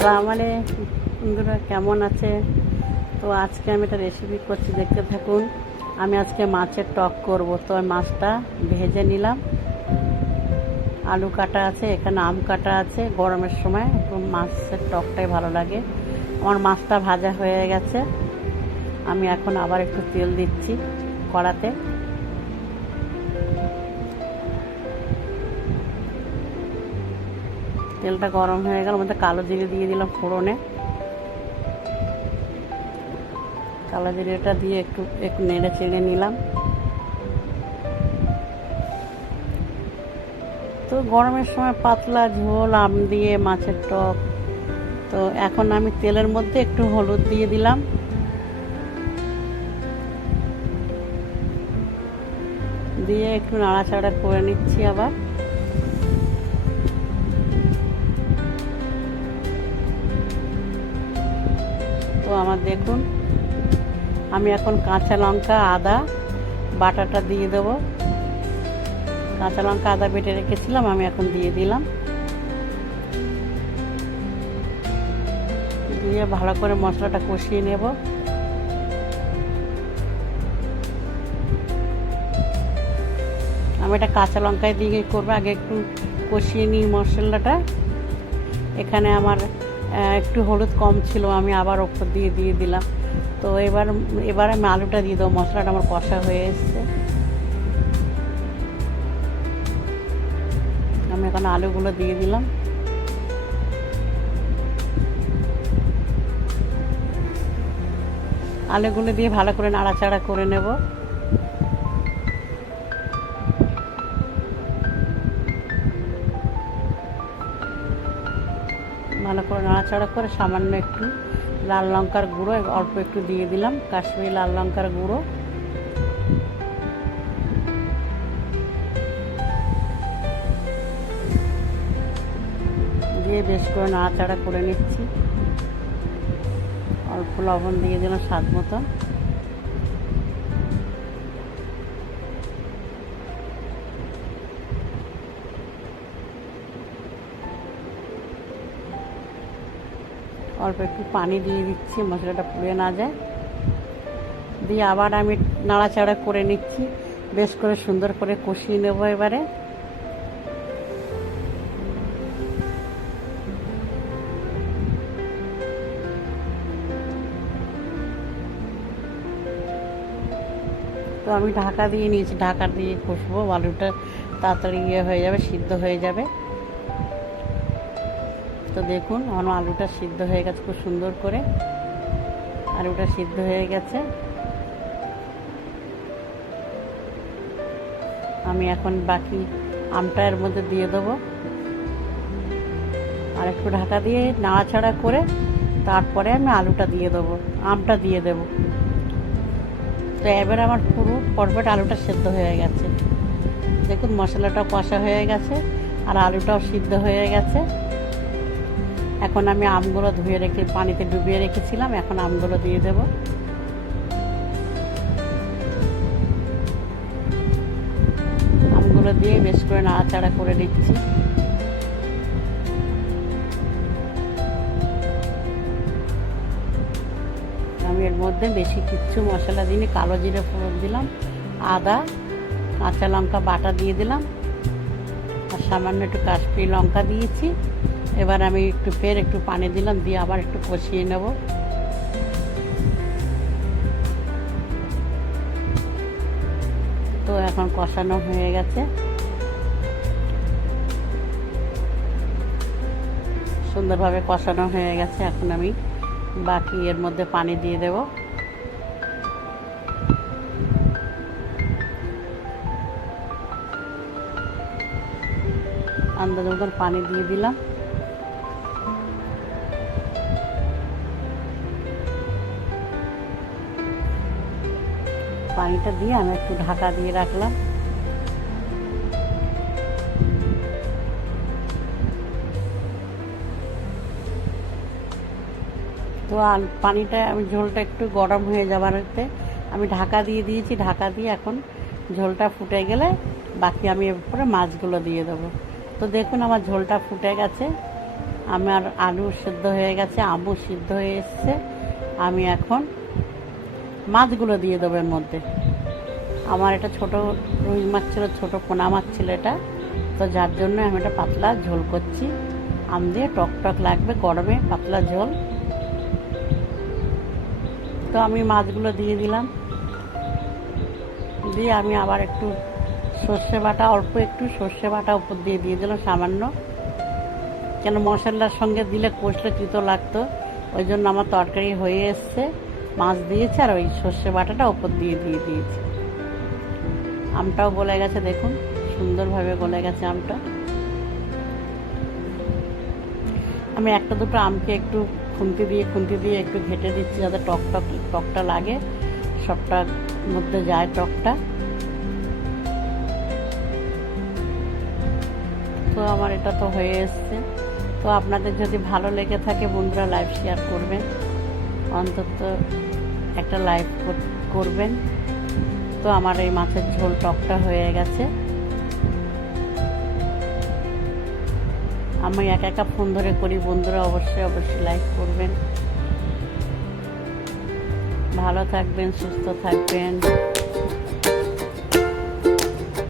আসসালামু আলাইকুম বন্ধুরা, কেমন আছে? তো আজকে আমি একটা রেসিপি করছি, দেখতে থাকুন। আমি আজকে মাছের টক করব। তো আমি মাছটা ভেজে নিলাম। আলু কাটা আছে, এখানে আম কাটা আছে। গরমের সময় একটু মাছের টকটাই ভালো লাগে। আমার মাছটা ভাজা হয়ে গেছে। আমি এখন আবার একটু তেল দিচ্ছি কড়াতে। তেলটা গরম হয়ে গেল, মধ্যে কালো জিরে দিয়ে দিলাম ফোড়নে। কালো জিরেটা দিয়ে একটু একটু নেড়ে চেড়ে নিলাম। তো গরমের সময় পাতলা ঝোল আম দিয়ে মাছের টক। তো এখন আমি তেলের মধ্যে একটু হলুদ দিয়ে দিলাম। দিয়ে একটু নাড়াচাড়া করে নিচ্ছি আবার। তো আমার দেখুন, আমি এখন কাঁচা লঙ্কা আদা বাটাটা দিয়ে দেবো। কাঁচা লঙ্কা আদা বেটে রেখেছিলাম, আমি এখন দিয়ে দিলাম। দিয়ে ভালো করে মশলাটা কষিয়ে নেব। আমি এটা কাঁচা লঙ্কায় দিয়ে করবো। আগে একটু কষিয়ে নিই মশলাটা। এখানে আমার একটু হলুদ কম ছিল, আমি আবার ওপর দিয়ে দিলাম। তো এবার আমি আলুটা দিয়ে দেবো। মশলাটা আমার কষা হয়ে এসছে। আমি এখন আলুগুলো দিয়ে দিলাম। আলুগুলো দিয়ে ভালো করে নাড়াচাড়া করে নেব। ভালো করে নাড়াচাড়া করে সামান্য একটু লাল লঙ্কার গুঁড়ো অল্প একটু দিয়ে দিলাম, কাশ্মীরি লাল লঙ্কার গুঁড়ো। দিয়ে বেশ করে নাড়াচাড়া করে নিচ্ছি। অল্প লবণ দিয়ে দিলাম স্বাদ মতো। অল্প একটু পানি দিয়ে দিচ্ছি, মশলাটা পুড়ে না যায়। দিয়ে আবার আমি নাড়াচাড়া করে নিচ্ছি। বেশ করে সুন্দর করে কষিয়ে নেব এবারে। তো আমি ঢাকা দিয়ে নিয়েছি, ঢাকা দিয়ে কষবো। আলুটা তাড়াতাড়ি হয়ে যাবে, সিদ্ধ হয়ে যাবে। তো দেখুন, আমার আলুটা সিদ্ধ হয়ে গেছে খুব সুন্দর করে। আলুটা সিদ্ধ হয়ে গেছে। আমি এখন বাকি আমটা এর মধ্যে দিয়ে দেবো। আর একটু ঢাকা দিয়ে নাড়াচাড়া করে তারপরে আমি আলুটা দিয়ে দেবো, আমটা দিয়ে দেবো। তো এবার আমার পুরো পরপর আলুটা সেদ্ধ হয়ে গেছে। দেখুন, মশলাটাও কষা হয়ে গেছে আর আলুটাও সিদ্ধ হয়ে গেছে। এখন আমি আমগুলো ধুয়ে রেখে পানিতে ডুবিয়ে রেখেছিলাম, এখন আমগুলো দিয়ে দেব। আমগুলো দিয়ে বেশ করে নাড়াচাড়া করে নিচ্ছি। আমি এর মধ্যে বেশি কিচ্ছু মশলা দিইনি। কালো জিরে ফোড়ন দিলাম, আদা কাঁচা লঙ্কা বাটা দিয়ে দিলাম, আর সামান্য একটু কাশ্মীরি লঙ্কা দিয়েছি। এবার আমি একটু পানি দিলাম, দিয়ে আবার একটু কষিয়ে নেব। তো এখন কষানো হয়ে গেছে, সুন্দরভাবে কষানো হয়ে গেছে। এখন আমি বাকি এর মধ্যে পানি দিয়ে দেব। আন্দাজ মতন পানি দিয়ে দিলাম। পানিটা দিয়ে আমি একটু ঢাকা দিয়ে রাখলাম। তো পানিটা আমি ঝোলটা একটু গরম হয়ে যাবারতে আমি ঢাকা দিয়ে দিয়েছি। ঢাকা দিয়ে এখন ঝোলটা ফুটে গেলে বাকি আমি এরপরে মাছগুলো দিয়ে দেবো। তো দেখুন, আমার ঝোলটা ফুটে গেছে। আমার আলু সিদ্ধ হয়ে গেছে, আমু সিদ্ধ হয়ে এসছে। আমি এখন মাছগুলো দিয়ে দেবো এর মধ্যে। আমার এটা ছোট রুই মাছ ছিল, ছোট পোনা মাছ ছিল এটা, তো যার জন্য আমি এটা পাতলা ঝোল করছি। আম দিয়ে টক টক লাগবে গরমে, পাতলা ঝোল। তো আমি মাছগুলো দিয়ে দিলাম, দিয়ে আমি আবার একটু সর্ষে বাটা, অল্প একটু সর্ষে বাটা উপর দিয়ে দিলাম সামান্য, কেন মশলার সঙ্গে দিলে কষলে তিতো লাগতো, ওই জন্য আমার তরকারি হয়ে এসছে, মাছ দিয়েছে আর ওই সর্ষে বাটাটা উপর দিয়ে দিয়েছি। আমটাও গলে গেছে, দেখুন সুন্দরভাবে গলে গেছে আমটা। আমি একটা দুটো আমকে একটু খুন্তি দিয়ে একটু ঘেটে দিচ্ছি, যাতে টকটা লাগে, সবটার মধ্যে যায় টকটা। তো আমার এটা তো হয়ে এসছে। তো আপনাদের যদি ভালো লেগে থাকে বন্ধুরা, লাইভ শেয়ার করবেন, অন্তত একটা লাইক করবেন। তো আমার এই মাছের ঝোল টকটা হয়ে গেছে। আমি একা ফোন ধরে করি, বন্ধুরা অবশ্যই লাইক করবেন। ভালো থাকবেন, সুস্থ থাকবেন।